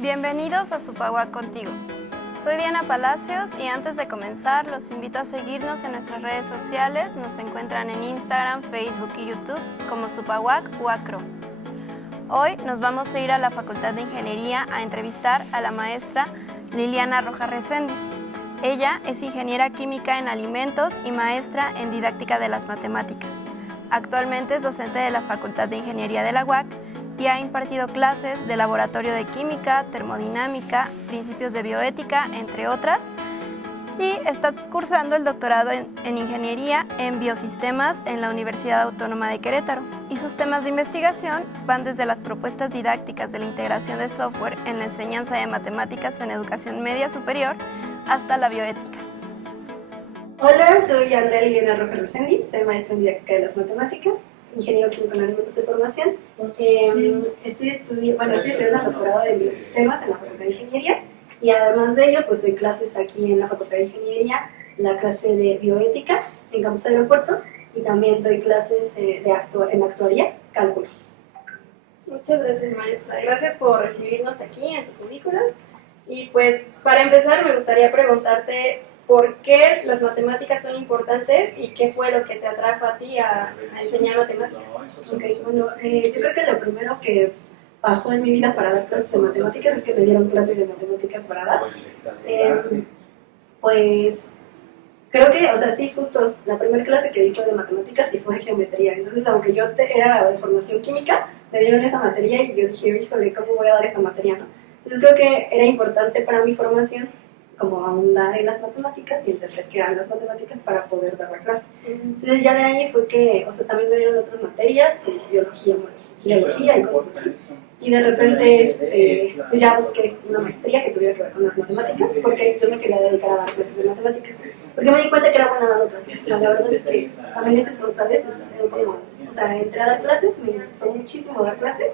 Bienvenidos a Supaguac Contigo. Soy Diana Palacios y antes de comenzar los invito a seguirnos en nuestras redes sociales. Nos encuentran en Instagram, Facebook y YouTube como Supaguac Uacro. Hoy nos vamos a ir a la Facultad de Ingeniería a entrevistar a la maestra Liliana Rojas Reséndiz. Ella es ingeniera química en alimentos y maestra en didáctica de las matemáticas. Actualmente es docente de la Facultad de Ingeniería de la UAC y ha impartido clases de laboratorio de química, termodinámica, principios de bioética, entre otras, y está cursando el doctorado en ingeniería en biosistemas en la Universidad Autónoma de Querétaro. Y sus temas de investigación van desde las propuestas didácticas de la integración de software en la enseñanza de matemáticas en educación media superior hasta la bioética. Hola, soy Andrea Liliana Rojas Reséndiz, soy maestra en didáctica de las matemáticas, ingeniero químico en alimentos de formación. Estoy estudiando el doctorado en biosistemas en la Facultad de Ingeniería y además de ello pues doy clases aquí en la Facultad de Ingeniería, la clase de bioética en Campus Aeropuerto y también doy clases en actuaría, cálculo. Muchas gracias, maestra. Gracias por recibirnos aquí en tu currículum. Y pues para empezar me gustaría preguntarte por qué las matemáticas son importantes y qué fue lo que te atrajo a ti a enseñar matemáticas. Okay, bueno, yo creo que lo primero que pasó en mi vida para dar clases de matemáticas es que me dieron clases de matemáticas para dar. Pues creo que, sí, justo la primera clase que di fue de matemáticas y fue de geometría. Entonces, aunque yo era de formación química, me dieron esa materia y yo dije, híjole, ¿cómo voy a dar esta materia, no? Entonces creo que era importante para mi formación como ahondar en las matemáticas y entender qué eran las matemáticas para poder dar la clase. Entonces ya de ahí fue que, también me dieron otras materias como biología y cosas así. Y de repente pues ya busqué una maestría que tuviera que ver con las matemáticas porque yo me quería dedicar a dar clases de matemáticas. Porque me di cuenta que era buena dando clases. La verdad es que también es eso, ¿sabes? Entré a dar clases, me gustó muchísimo dar clases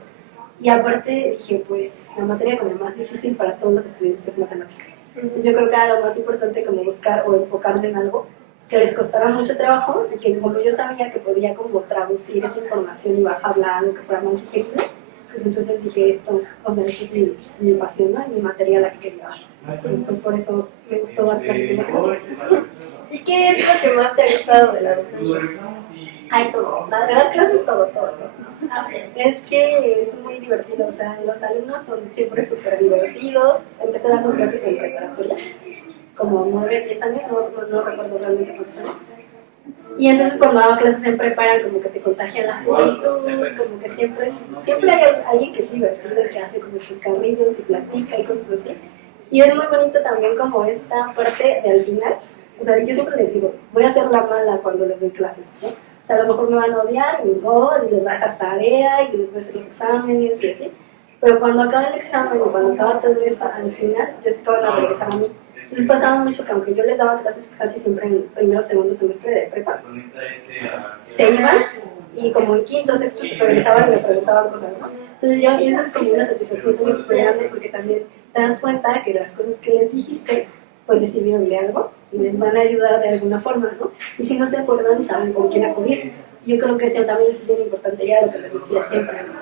y aparte dije, pues la materia como más difícil para todos los estudiantes es matemáticas. Entonces yo creo que era lo más importante como buscar o enfocarme en algo que les costara mucho trabajo y que como yo sabía que podía como traducir esa información y bajarla a algo que fuera más digerible, pues entonces dije esto, esa es mi pasión, ¿no? Y mi materia la que quería dar. Pues por eso me gustó dar clases de matemáticas. ¿Y qué es lo que más te ha gustado de la docencia? Hay todo, de dar clases todo. Es que es muy divertido, los alumnos son siempre súper divertidos. Empecé dando clases en preparatoria, como 9, 10 años, no recuerdo realmente cuántos años. Y entonces cuando daba clases en preparan como que te contagian la juventud, como que siempre hay alguien que es divertido, que hace como chascarrillos y platica y cosas así. Y es muy bonito también como esta parte de al final, yo siempre les digo, voy a hacer la mala cuando les doy clases, ¿no? A lo mejor me van a odiar y les va a dejar tarea y les voy a hacer los exámenes y así. Pero cuando acaba el examen y cuando acaba todo eso, al final, yo sé que van a regresar a mí. Entonces pasaba mucho que aunque yo les daba clases casi siempre en primero o segundo semestre de prepa, se iban y como en quinto, sexto se regresaban y me preguntaban cosas, ¿no? Entonces ya esa es como una satisfacción muy súper grande porque también te das cuenta que las cosas que les dijiste pues les sirvieron de algo y les van a ayudar de alguna forma, ¿no? Y si no se acuerdan, saben con quién acudir. Yo creo que eso también es bien importante, ya lo que les decía siempre, ¿no?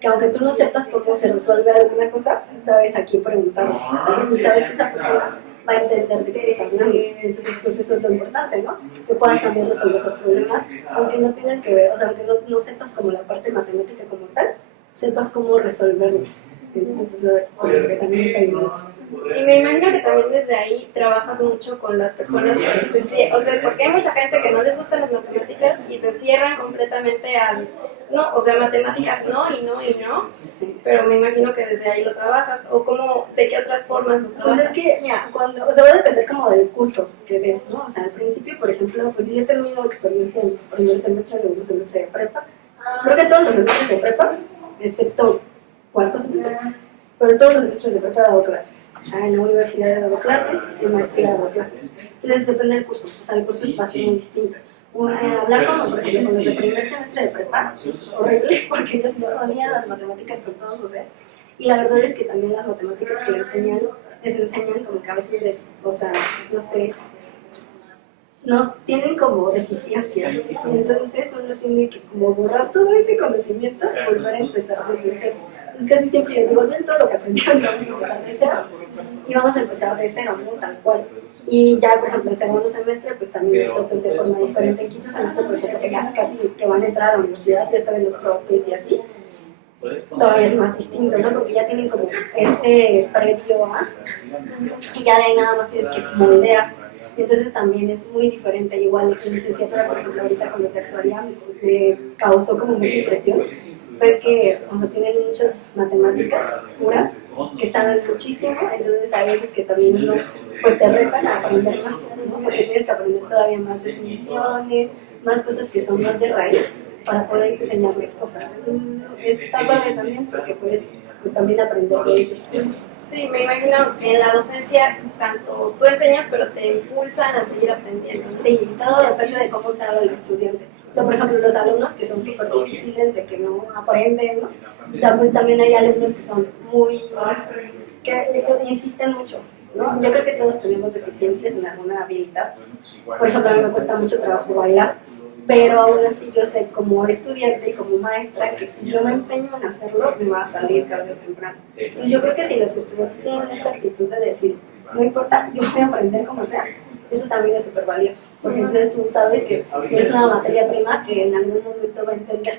Que aunque tú no sepas cómo se resuelve alguna cosa, sabes a quién preguntar, ¿no? Y sabes que esa persona va a entender de qué estás hablando. Entonces, pues eso es lo importante, ¿no? Que puedas también resolver los problemas, aunque no tengan que ver, aunque no sepas como la parte matemática como tal, sepas cómo resolverlo. Entonces, eso que también está bien. Y me imagino que también desde ahí trabajas mucho con las personas que porque hay mucha gente que no les gustan las matemáticas y se cierran completamente matemáticas no, pero me imagino que desde ahí lo trabajas, o de qué otras formas lo trabajas. Pues es que, mira, va a depender como del curso que ves, ¿no? Al principio, por ejemplo, pues yo he tenido experiencia en primer semestre, segundo semestre de prepa, creo que todos los semestres de prepa, excepto cuarto semestre, pero todos los semestres de prepa he dado clases. En la universidad he dado clases, en maestría he dado clases. Entonces depende del curso, el curso es fácil muy distinto. Hablar por ejemplo, con los de primer semestre de prepa es horrible porque ellos no odian las matemáticas con todos, y la verdad es que también las matemáticas que les enseñan como que a veces nos tienen como deficiencias, entonces uno tiene que como borrar todo ese conocimiento y volver a empezar desde cero. Entonces casi siempre les digo, olviden todo lo que aprendieron, vamos a empezar de cero. Y vamos a empezar de cero, ¿no? Tal cual. Y ya, por ejemplo, el segundo semestre, pues también los tratan de forma diferente. En quinto semestre, por ejemplo, que ya casi que van a entrar a la universidad, ya están en los propes y así, todavía es más distinto, ¿no? Porque ya tienen como ese previo a, y ya de ahí nada más tienes que moldear. Entonces también es muy diferente. Igual en licenciatura, por ejemplo, ahorita con los de actuaría me causó como mucha impresión ver que, o sea, tienen muchas matemáticas puras que saben muchísimo, entonces hay veces que también uno, pues te retan a aprender más, ¿no? Porque tienes que aprender todavía más definiciones, más cosas que son más de raíz para poder enseñarles cosas. Entonces está padre también porque puedes pues, también aprender de ellos. Sí, me imagino en la docencia, tanto tú enseñas, pero te impulsan a seguir aprendiendo, ¿no? Sí, todo depende de cómo sea el estudiante. O sea, por ejemplo, los alumnos que son súper difíciles de que no aprenden, ¿no? O sea, pues también hay alumnos que son muy, que insisten mucho, ¿no? Yo creo que todos tenemos deficiencias en alguna habilidad. Por ejemplo, a mí me cuesta mucho trabajo bailar, pero aún así yo sé como estudiante y como maestra que si yo me empeño en hacerlo, me va a salir tarde o temprano. Y yo creo que si los estudiantes tienen esta actitud de decir, no importa, yo voy a aprender como sea, eso también es súper valioso, porque entonces tú sabes que es una materia prima que en algún momento va a entender,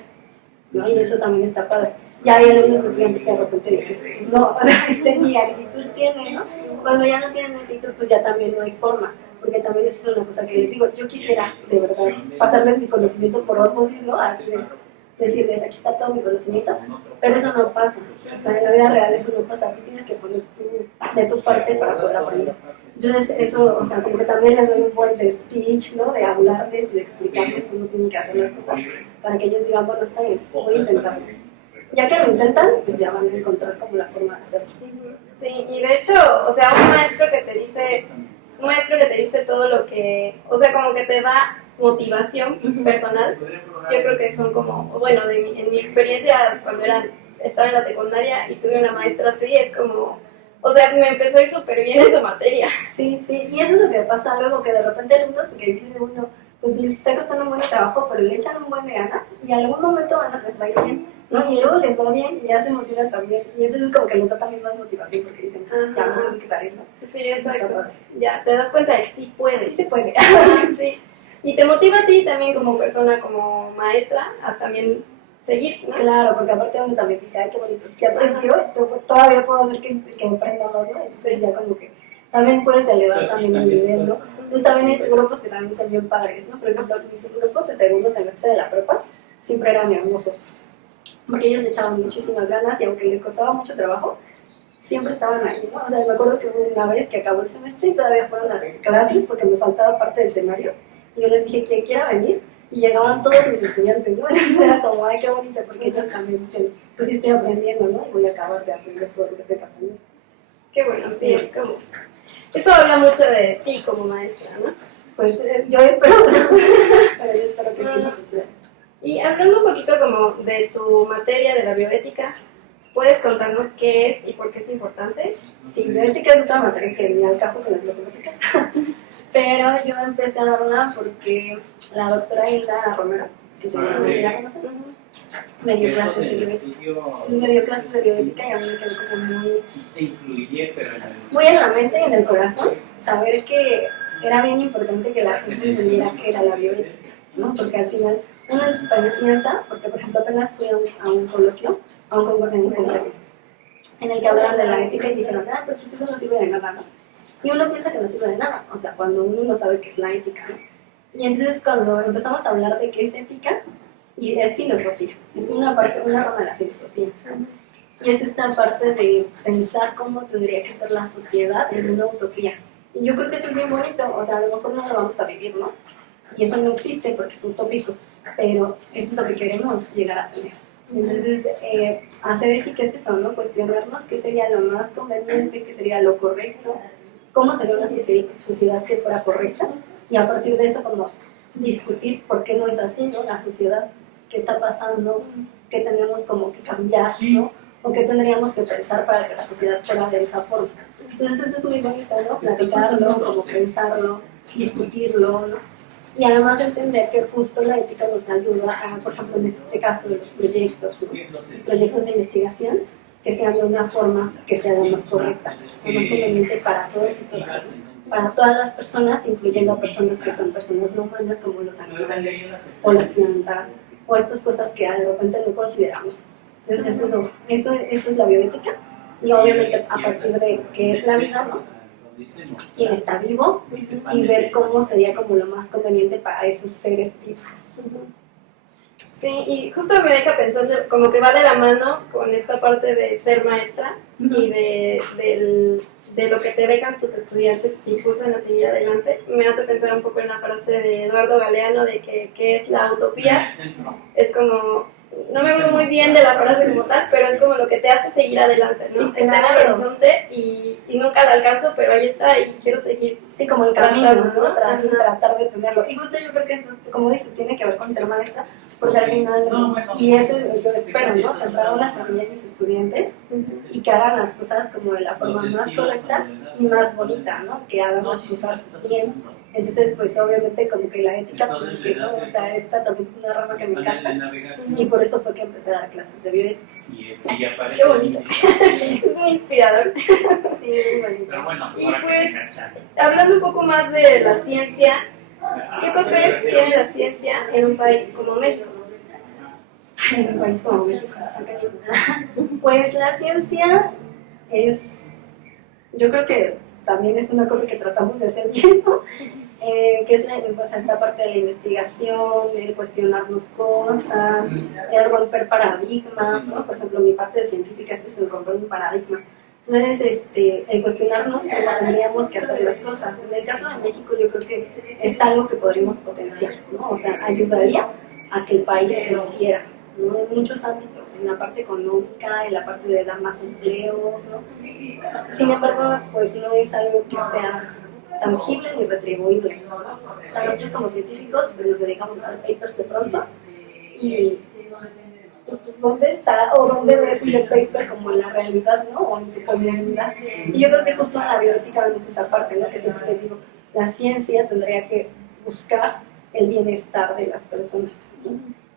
¿no? Y eso también está padre. Ya hay algunos estudiantes que de repente dices, no, o sea, ni actitud tiene, ¿no? Cuando ya no tienen actitud, pues ya también no hay forma, porque también esa es una cosa que les digo, yo quisiera, de verdad, pasarles mi conocimiento por osmosis, ¿no? Así de decirles, aquí está todo mi conocimiento, pero eso no pasa, o sea, en la vida real eso no pasa, tú tienes que poner de tu parte para poder aprender. Entonces eso, o sea, siempre también les doy un buen de speech, ¿no? De hablarles y de explicarles cómo tienen que hacer las cosas, para que ellos digan, bueno, está bien, voy a intentarlo. Ya que lo intentan, pues ya van a encontrar como la forma de hacerlo. Sí, y de hecho, o sea, un maestro que te dice todo lo que, o sea, como que te da motivación personal, yo creo que son como, bueno, en mi experiencia cuando estaba en la secundaria y tuve una maestra así, es como, o sea, me empezó a ir súper bien en su materia. Sí, sí, y eso es lo que pasa luego, que de repente alumnos que dice uno, pues les está costando un buen trabajo, pero le echan un buen de ganas y en algún momento les va a ir bien, ¿no? Y luego les va bien y ya se emocionan también, y entonces como que les da también más motivación porque dicen, ya no tengo que salir, ¿no? Sí, exacto. Ya, te das cuenta de que sí puedes. Sí se puede. Sí. Y te motiva a ti también como persona, como maestra, a también seguir, ¿no? Claro, porque aparte uno también dice, ay, qué bonito, que aprendió, todavía puedo hacer que aprenda más, ¿no? Entonces ya como que también puedes elevar también el nivel, ¿no? Entonces también hay grupos que también son bien padres, ¿no? Por ejemplo, mis grupos de segundo semestre de la prepa siempre eran hermosos, porque ellos le echaban muchísimas ganas y aunque les costaba mucho trabajo, siempre estaban ahí, ¿no? O sea, me acuerdo que hubo una vez que acabó el semestre y todavía fueron a clases porque me faltaba parte del temario y yo les dije, ¿quién quiera venir? Y llegaban todos mis estudiantes, ¿no? Era como, ay, qué bonito, porque ellos también dicen, pues sí estoy aprendiendo, ¿no? Y voy a acabar de aprender todo lo que tengo que aprender. Qué bueno, sí, es como... Eso habla mucho de ti como maestra, ¿no? Pues yo espero, pero yo espero que sí lo consideren. Y hablando un poquito como de tu materia de la bioética, ¿puedes contarnos qué es y por qué es importante? Sí, bioética es otra materia que ni al caso con las matemáticas, pero yo empecé a darla porque la doctora Hilda Romero, que se llama la conocer, me dio clases de bioética. Y me dio clases de bioética y a mí me quedó como muy en la mente y en el corazón saber que era bien importante que la gente entendiera qué era la bioética, ¿no? Porque al final uno piensa, porque por ejemplo apenas fui a un coloquio, a un congreso, en el que hablaban de la ética y dijeron, ah, pero pues eso no sirve de nada, ¿no? Y uno piensa que no sirve de nada, o sea, cuando uno no sabe qué es la ética, ¿no? Y entonces cuando empezamos a hablar de qué es ética, y es filosofía, es una rama de la filosofía. Y es esta parte de pensar cómo tendría que ser la sociedad en una utopía. Y yo creo que eso es bien bonito, o sea, a lo mejor no lo vamos a vivir, ¿no? Y eso no existe porque es utópico, pero eso es lo que queremos llegar a tener. Entonces, hacer ética es eso, ¿no? Cuestionarnos qué sería lo más conveniente, qué sería lo correcto, cómo sería una sociedad que fuera correcta, y a partir de eso como discutir por qué no es así, ¿no? La sociedad, qué está pasando, qué tenemos como que cambiar, ¿no? O qué tendríamos que pensar para que la sociedad fuera de esa forma. Entonces eso es muy bonito, ¿no? Platicarlo, como pensarlo, discutirlo, ¿no? Y además entender que justo la ética nos ayuda a, por ejemplo, en este caso de los proyectos, ¿no? Los proyectos de investigación, que sean de una forma que sea la más correcta, la más conveniente para todos y todas, ¿no? Para todas las personas, incluyendo a personas que son personas no humanas como los animales o las plantas o estas cosas que de repente no consideramos. Entonces eso es la bioética y obviamente a partir de qué es la vida, ¿no? Quién está vivo y ver cómo sería como lo más conveniente para esos seres vivos. Sí, y justo me deja pensando como que va de la mano con esta parte de ser maestra y de lo que te dejan tus estudiantes y te impulsan a seguir adelante. Me hace pensar un poco en la frase de Eduardo Galeano de que es la utopía. Es como, no me acuerdo muy bien de la frase como tal, pero es como lo que te hace seguir adelante, ¿no? Sí, está en el horizonte y nunca lo alcanzo, pero ahí está y quiero seguir. Sí, como el camino, ¿no? Ajá. Tratar de tenerlo. Y justo yo creo que, como dices, tiene que ver con ser maestra, porque al final, y eso yo espero, ¿no? Sembrar una semilla en mis estudiantes y que hagan las cosas como de la forma más correcta y más bonita, ¿no? Que hagan las cosas bien. Entonces, pues obviamente como que la ética, pues dije, no, o sea, esta también es una rama que me encanta y por eso fue que empecé a dar clases de bioética. Qué bonito. Es muy inspirador. Sí, es muy bonito. Y pues, hablando un poco más de la ciencia, ¿qué papel tiene la ciencia en un país como México? En un país como México, está cañón. Pues la ciencia es, yo creo que también es una cosa que tratamos de hacer bien, ¿no? Que es pues, esta parte de la investigación, el cuestionarnos cosas, el romper paradigmas, ¿no? Por ejemplo, mi parte de científica es el romper un paradigma. Entonces, el cuestionarnos cómo tendríamos que hacer las cosas. En el caso de México, yo creo que es algo que podríamos potenciar, ¿no? O sea, ayudaría a que el país creciera, ¿no? En muchos ámbitos, en la parte económica, en la parte de dar más empleos, ¿no? Sin embargo, pues no es algo que sea tangible ni retribuible, ¿no? O sea, nosotros como científicos pues, nos dedicamos a hacer papers de pronto y pues, ¿dónde está o dónde ves ese paper como en la realidad, ¿no? O en tu comunidad? Y yo creo que justo en la bioética vemos esa parte, ¿no? Que siempre les digo, la ciencia tendría que buscar el bienestar de las personas, ¿no?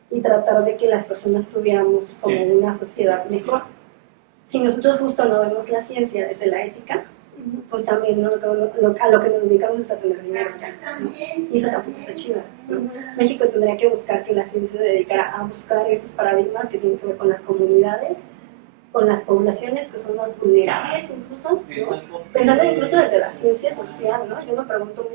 Y tratar de que las personas tuviéramos como una sociedad mejor. Si nosotros justo no vemos la ciencia desde la ética, pues también ¿no? a lo que nos dedicamos es a tener dinero, ¿no? Y eso tampoco está chido, ¿no? México tendría que buscar que la ciencia se dedicara a buscar esos paradigmas que tienen que ver con las comunidades, con las poblaciones que son más vulnerables incluso, ¿no? Pensando incluso desde la ciencia social, ¿no? Yo me pregunto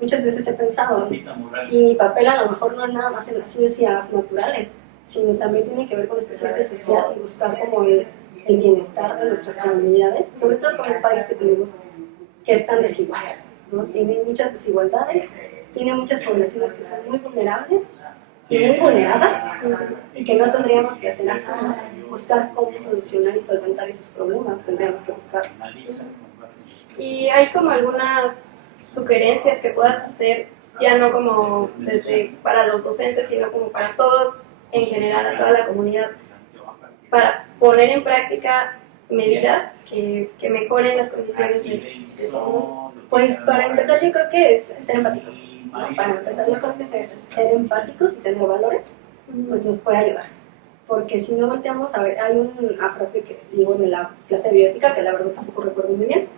muchas veces he pensado, ¿no? Si mi papel a lo mejor no es nada más en las ciencias naturales, sino también tiene que ver con esta ciencia social y buscar como el bienestar de nuestras comunidades, sobre todo con un país que tenemos que es tan desigual, ¿no? Tiene muchas desigualdades, tiene muchas poblaciones que son muy vulnerables y muy vulneradas y que no tendríamos que hacer así, ¿no? Buscar cómo solucionar y solventar esos problemas, tendríamos que buscar. Y hay como algunas sugerencias que puedas hacer, ya no como desde para los docentes, sino como para todos en general, a toda la comunidad, para poner en práctica medidas que mejoren las condiciones de todo. Pues para empezar yo creo que es ser empáticos, ¿no? Para empezar yo creo que ser empáticos y tener valores pues nos puede ayudar, porque si no volteamos a ver, hay una frase que digo en la clase de bioética que la verdad tampoco recuerdo muy bien,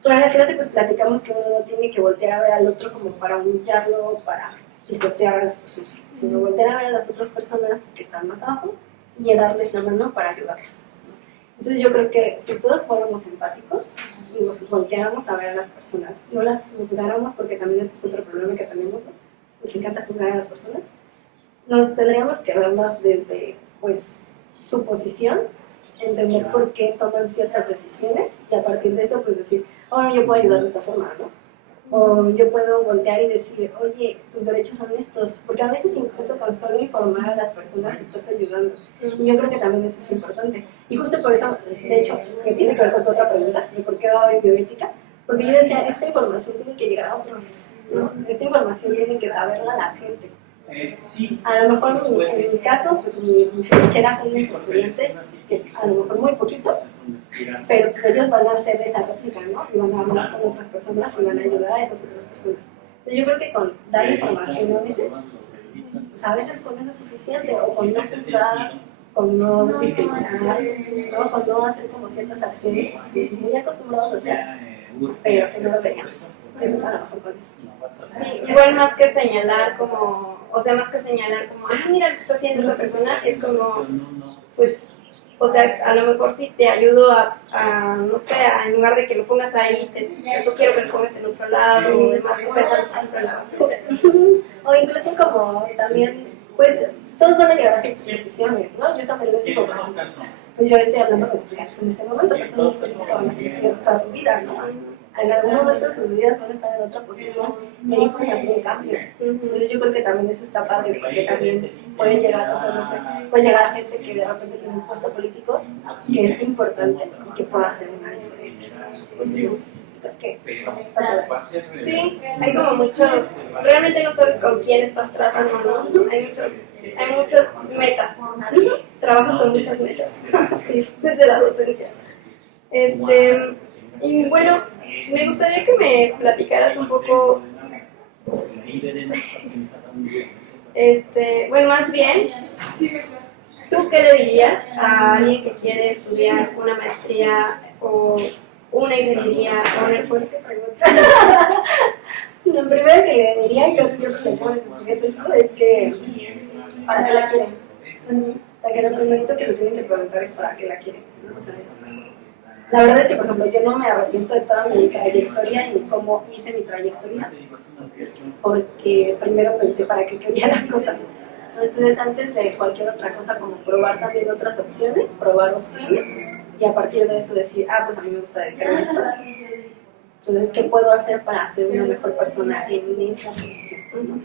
pero en la clase pues platicamos que uno no tiene que voltear a ver al otro como para humillarlo, para pisotear a las personas, sino voltear a ver a las otras personas que están más abajo y darles la mano para ayudarlas. Entonces yo creo que si todos fuéramos empáticos y nos volteáramos a ver a las personas, no las juzgáramos, porque también ese es otro problema que tenemos, ¿no? Nos encanta juzgar a las personas, no tendríamos que verlas desde pues su posición, entender por qué toman ciertas decisiones y a partir de eso pues decir, oh, yo puedo ayudar de esta forma, ¿no? O yo puedo voltear y decir, oye, tus derechos son estos, porque a veces incluso con solo informar a las personas estás ayudando. Y yo creo que también eso es importante. Y justo por eso, de hecho, que tiene que ver con tu otra pregunta, de por qué daba bioética, porque yo decía, esta información tiene que llegar a otros, ¿no? Esta información tiene que saberla la gente. A lo mejor en mi caso, pues mis trincheras son mis estudiantes, que es a lo mejor muy poquito, pero pues ellos van a hacer esa réplica, ¿no? Y van a hablar con otras personas y van a ayudar a esas otras personas. Entonces yo creo que con dar información a veces, pues a veces con eso es suficiente, o con no juzgar, con no discriminar, ¿no? Con no hacer como ciertas acciones que estamos muy acostumbrados a hacer, pero que no deberíamos. Que no a lo mejor con eso. Sí, igual más que señalar como, o sea, más que señalar como, ah, mira lo que está haciendo esa persona, es como, pues, o sea, a lo mejor sí te ayudo no sé, en lugar de que lo pongas ahí, te sugiero que lo pongas en otro lado, o demás, no pensar, por ejemplo, en la basura. O incluso como también, pues, todos van a llegar a ciertas decisiones, ¿no? Yo también les digo, pues yo estoy hablando con estudiantes en este momento, personas que van a ser estudiantes toda su vida, ¿no? En algún momento de sus vidas van a estar en otra posición y ahí pueden hacer un cambio. Entonces yo creo que también eso está padre, porque también puede llegar, o sea, no sé, puede llegar a gente que de repente tiene un puesto político que es importante y que pueda hacer una diferencia. Entonces, creo que está padre. Sí, hay como muchos, realmente no sabes con quién estás tratando, ¿no? Hay muchas metas, trabajas con muchas metas, sí, desde la docencia. Y bueno, me gustaría que me platicaras un poco, bueno, más bien, ¿tú qué le dirías a alguien que quiere estudiar una maestría o una ingeniería o una fuerte pregunta? Lo primero que le diría, y casi siempre le pongo a los estudiantes, ¿no? Es que ¿para qué la quieren? O sea, que lo primero que se tienen que preguntar es ¿para qué la quieren? ¿No? O sea, la verdad es que, por ejemplo, yo no me arrepiento de toda mi trayectoria y cómo hice mi trayectoria, porque primero pensé para qué quería las cosas. Entonces, antes de cualquier otra cosa, como probar también otras opciones, probar opciones, y a partir de eso decir, ah, pues a mí me gusta dedicarme a esto. Entonces, ¿qué puedo hacer para ser una mejor persona en esa posición?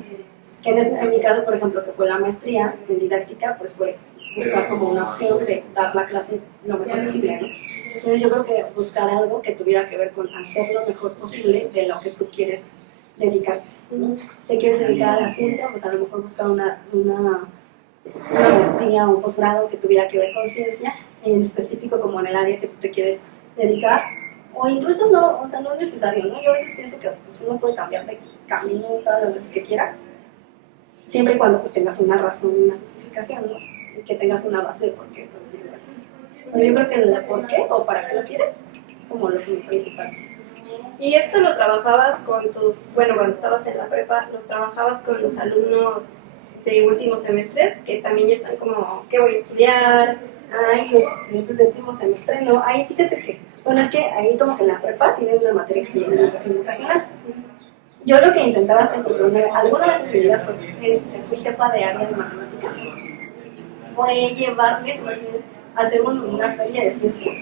Que en mi caso, por ejemplo, que fue la maestría en didáctica, pues fue buscar como una opción de dar la clase lo mejor posible, ¿no? Entonces yo creo que buscar algo que tuviera que ver con hacer lo mejor posible de lo que tú quieres dedicarte. Si te quieres dedicar a la ciencia, pues a lo mejor buscar una maestría o un posgrado que tuviera que ver con ciencia, en específico como en el área que tú te quieres dedicar, o incluso no, o sea, no es necesario, ¿no? Yo a veces pienso que pues, uno puede cambiar de camino todas las veces que quiera, siempre y cuando pues tengas una razón, una justificación, ¿no? Y que tengas una base de por qué estás haciendo eso. Pero yo creo que el por qué o para qué lo quieres es como lo principal. Y esto lo trabajabas con bueno, cuando estabas en la prepa, lo trabajabas con los alumnos de últimos semestres, que también ya están como, ¿qué voy a estudiar? Ay, los estudiantes de último semestre, no. Ahí fíjate que, bueno, es que ahí como que en la prepa tienen una materia que se llama educación vocacional. Yo lo que intentaba hacer, porque alguna vez en mi vida fui jefa de área de matemáticas, fue llevarles a hacer una feria de ciencias,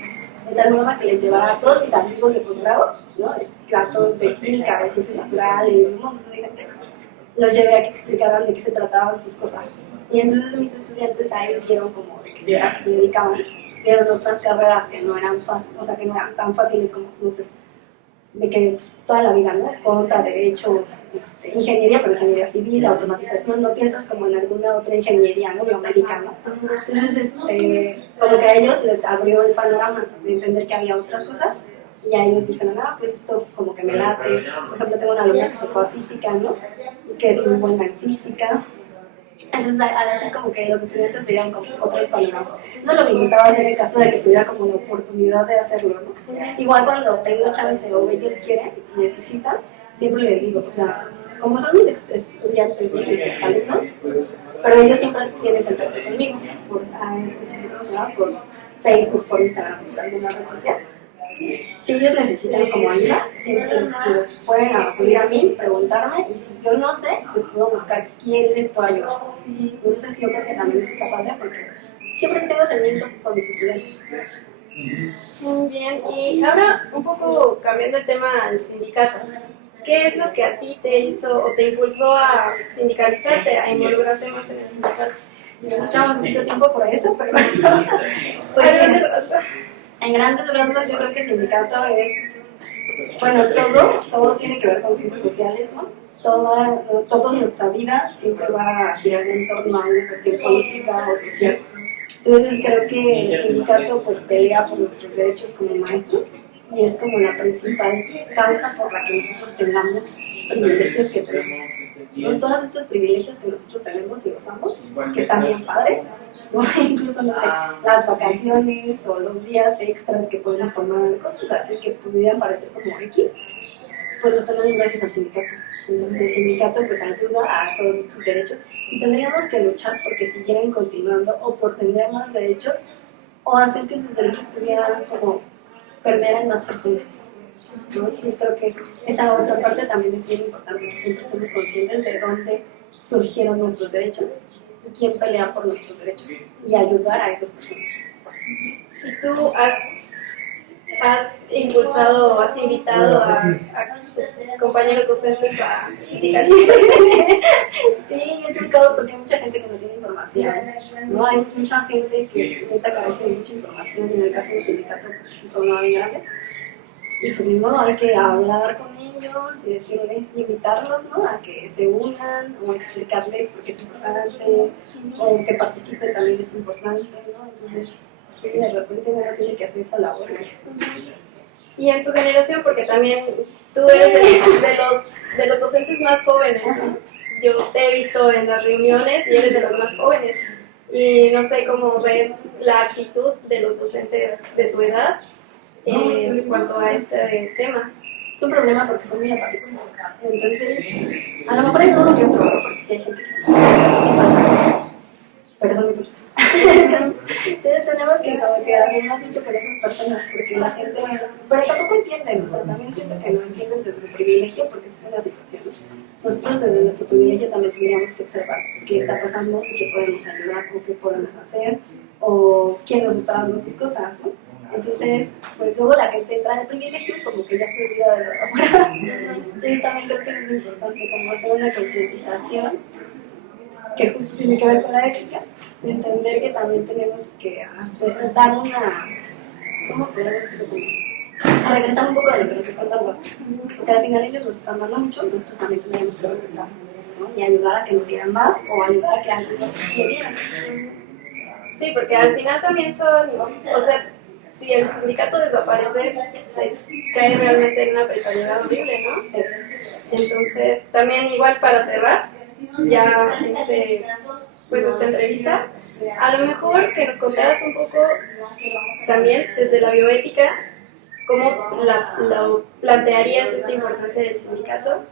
de tal forma que les llevara a todos mis amigos de posgrado, ¿no? A todos de química, de ciencias naturales, un montón de gente, los llevé a que explicaran de qué se trataban sus cosas. Y entonces mis estudiantes ahí vieron como de qué se dedicaban, vieron otras carreras que no eran o sea, que no eran tan fáciles como, no sé, de que pues, toda la vida, ¿no? Conta, derecho, ingeniería, pero ingeniería civil, automatización, no piensas como en alguna otra ingeniería, ¿no? Biomédica, ¿no? Entonces, como que a ellos les abrió el panorama de entender que había otras cosas, y a ellos dijeron, ah, pues esto como que me late. Por ejemplo, tengo una alumna que se fue a física, ¿no? Que es muy buena en física. Entonces, así como que los estudiantes veían como otros panoramas. Eso es lo que intentaba hacer en caso de que tuviera como la oportunidad de hacerlo, ¿no? Igual cuando tengo chance o ellos quieren y necesitan, siempre les digo, o sea, como son mis estudiantes y mis alumnos, pero ellos siempre tienen contacto conmigo por Facebook, por Instagram, por alguna red social. Si ellos necesitan como ayuda, siempre les pueden acudir a mí, preguntarme, y si yo no sé, pues puedo buscar quién les puede ayudar. Entonces yo creo que también es padre porque siempre tengo seguimiento con mis estudiantes. Muy bien, y ahora un poco cambiando el tema al sindicato. ¿Qué es lo que a ti te hizo o te impulsó a sindicalizarte, a involucrarte más en el sindicato? Llevamos mucho tiempo por eso, pero pues, en grandes rasgos yo creo que el sindicato es, bueno, todo tiene que ver con ciencias sociales, ¿no? Toda nuestra vida siempre va a girar en torno a una cuestión política o social. Entonces creo que el sindicato pues pelea por nuestros derechos como maestros y es como la principal causa por la que nosotros tengamos privilegios que tenemos. ¿No? Todos estos privilegios que nosotros tenemos y gozamos, que están bien padres, ¿no? Incluso, no sé, las vacaciones o los días extras que podemos tomar, cosas así que pudieran parecer como X, pues los tenemos gracias al sindicato. Entonces el sindicato pues ayuda a todos estos derechos y tendríamos que luchar porque siguieran continuando o por tener más derechos o hacer que sus derechos tuvieran como permear en más personas. ¿No? Sí, creo que esa otra parte también es bien importante, que siempre estemos conscientes de dónde surgieron nuestros derechos y quién pelea por nuestros derechos y ayudar a esas personas. ¿Y tú has impulsado o has invitado a tus compañeros docentes a sindicalizar? Sí, es un caos porque hay mucha gente que no tiene información, ¿no? Hay mucha gente que neta carece de mucha información y en el caso del sindicato pues es un problema bien grande. Y pues ni modo, hay que hablar con ellos y decirles, invitarlos, ¿no? A que se unan o explicarles por qué es importante o que participen también es importante, ¿no? Entonces, sí, de repente uno tiene que hacer esa labor. Y en tu generación, porque también tú eres de los docentes más jóvenes, ¿no? Yo te he visto en las reuniones y eres de los más jóvenes. Y no sé cómo ves la actitud de los docentes de tu edad en cuanto a este tema. Es un problema porque son muy apáticos. Entonces, a lo mejor hay uno que otro, ¿no? Porque sí hay gente que sí participa, pero son muy poquitos. Entonces tenemos que como que hacer más mucho con esas personas, porque la gente, pero tampoco entienden, o sea, también siento que no entienden desde su privilegio, porque esa es una situación. Nosotros desde nuestro privilegio también tendríamos que observar qué está pasando, y qué podemos ayudar, o qué podemos hacer, o quién nos está dando esas cosas, ¿no? Entonces, pues luego la gente entra en el privilegio y como que ya se olvida de lo de afuera. Entonces también creo que eso es importante, como hacer una concientización que justo tiene que ver con la ética, de entender que también tenemos que hacer, dar una, ¿cómo podemos decirlo? A regresar un poco de lo que nos están dando, porque al final ellos nos están dando mucho, nosotros también tendríamos que regresar, ¿no? Y ayudar a que nos dieran más o ayudar a que alguien nos dieran. Sí, porque al final también son, o sea, si el sindicato desaparece, cae realmente en una precariedad horrible, ¿no? Sí. Entonces, también igual para cerrar, ya pues esta entrevista, a lo mejor que nos contaras un poco también desde la bioética, cómo la plantearías esta importancia del sindicato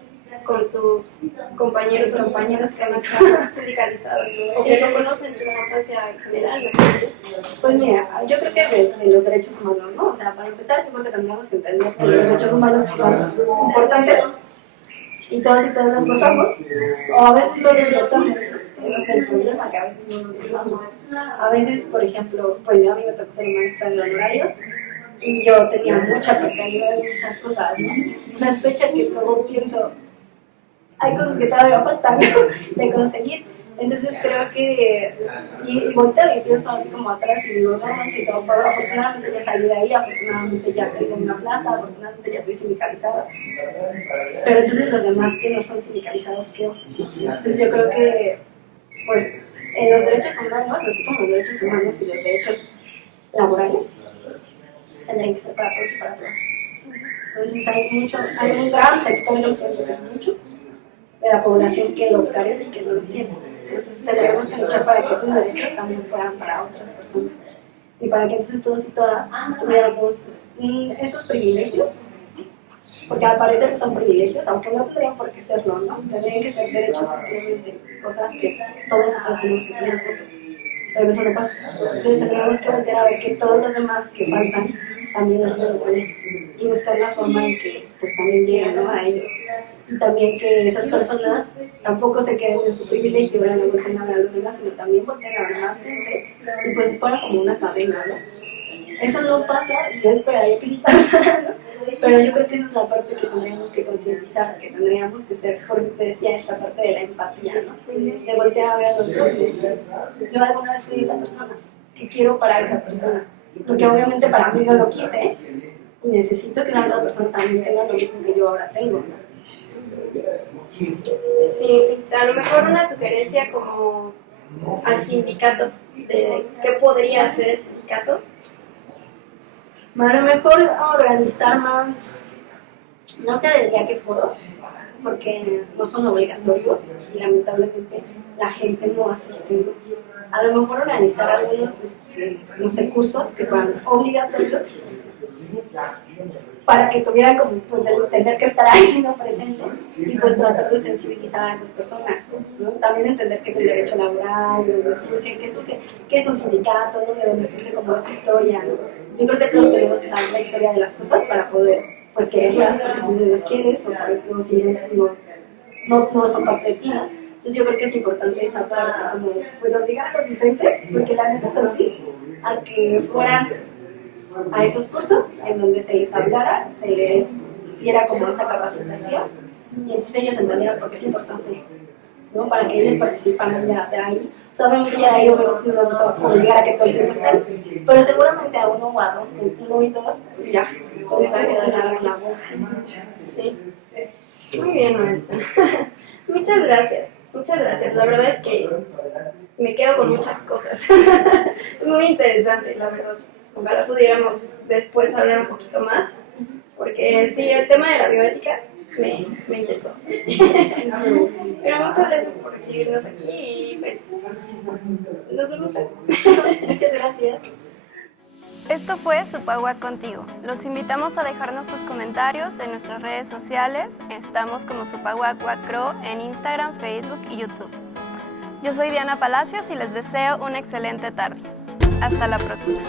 con tus compañeros o compañeras que no están sindicalizados o que no conocen su importancia en general, ¿no? Pues mira, yo creo que de los derechos humanos, ¿no? O sea, para empezar, yo creo que tendríamos que entender que los derechos humanos son importantes y todas los gozamos, o a veces no los gozamos. Ese es el problema, que a veces no los gozamos. A veces, por ejemplo, pues yo a mí me tocó ser maestra de honorarios y yo tenía mucha precariedad y muchas cosas, ¿no? O sea, es fecha que luego pienso, hay cosas que todavía faltan, ¿no? De conseguir. Entonces creo que, y volteo y pienso así como atrás y digo, no manches, afortunadamente ya salí de ahí, afortunadamente ya tengo una plaza, afortunadamente ya soy sindicalizada. Pero entonces los demás que no son sindicalizados, ¿qué? Entonces yo creo que, pues, en los derechos humanos, así como los derechos humanos y los derechos laborales, tendrían que ser para todos y para todas. Entonces hay un gran sector, yo siento que es mucho, de la población que los carece y que no los tiene. Entonces tendríamos que luchar para que esos derechos también fueran para otras personas. Y para que entonces todos y todas tuviéramos esos privilegios, porque al parecer son privilegios, aunque no tendrían por qué serlo, ¿no? Tendrían que ser derechos simplemente, cosas que todos y todas tenemos que tener en cuenta. Pero eso no pasa. Entonces tendríamos que volver a ver que todos los demás que faltan también los pueden tener y buscar la forma en que pues también lleguen, ¿no? A ellos. Y también que esas personas tampoco se queden en su privilegio, no volteen a ver a los demás, sino también volteen a ver más gente y pues fuera como una cadena, ¿no? Eso no pasa, y yo esperaría que sí pasara, ¿no? Pero yo creo que esa es la parte que tendríamos que concientizar, que tendríamos que ser, por eso te decía, esta parte de la empatía, ¿no? De voltear a ver al otro y decir, yo alguna vez fui esa persona, ¿qué quiero para esa persona? Porque obviamente para mí no lo quise, y necesito que la otra persona también tenga lo mismo que yo ahora tengo, ¿no? Sí, a lo mejor una sugerencia como al sindicato, de qué podría hacer el sindicato. A lo mejor organizar más, no te diría que foros, porque no son obligatorios y lamentablemente la gente no asiste. A lo mejor organizar algunos no sé, cursos que fueran obligatorios para que tuvieran como pues el tener que estar ahí no presente y pues tratar de sensibilizar a esas personas, ¿no? También entender qué es el derecho laboral, de dónde surge, qué es un sindicato, ¿no? De dónde surge como esta historia, ¿no? Yo creo que todos tenemos que saber la historia de las cosas para poder pues quererlas, porque si no las quieres o pues no, si no son parte de ti, ¿no? Entonces yo creo que es importante esa parte, como pues obligar a los docentes, porque la neta es así, a que fueran a esos cursos en donde se les hablara, se les diera como esta capacitación y entonces ellos entendieran por qué es importante, ¿no? Para que ellos participaran de ahí. O sea, obviamente ya de ahí obviamente no vamos a obligar a que todo el tiempo estén, pero seguramente a uno o a dos, uno y dos, pues ya, con eso gestionaron la voz. Sí. Muy bien, maestra. Muchas gracias. Muchas gracias. La verdad es que me quedo con muchas cosas. Muy interesante, la verdad. Ojalá pudiéramos después hablar un poquito más, porque sí, el tema de la bioética me interesó. Pero muchas gracias por recibirnos aquí y pues nos vemos. Muchas gracias. Esto fue Supawak Contigo. Los invitamos a dejarnos sus comentarios en nuestras redes sociales. Estamos como Supawak Wacro en Instagram, Facebook y YouTube. Yo soy Diana Palacios y les deseo una excelente tarde. Hasta la próxima.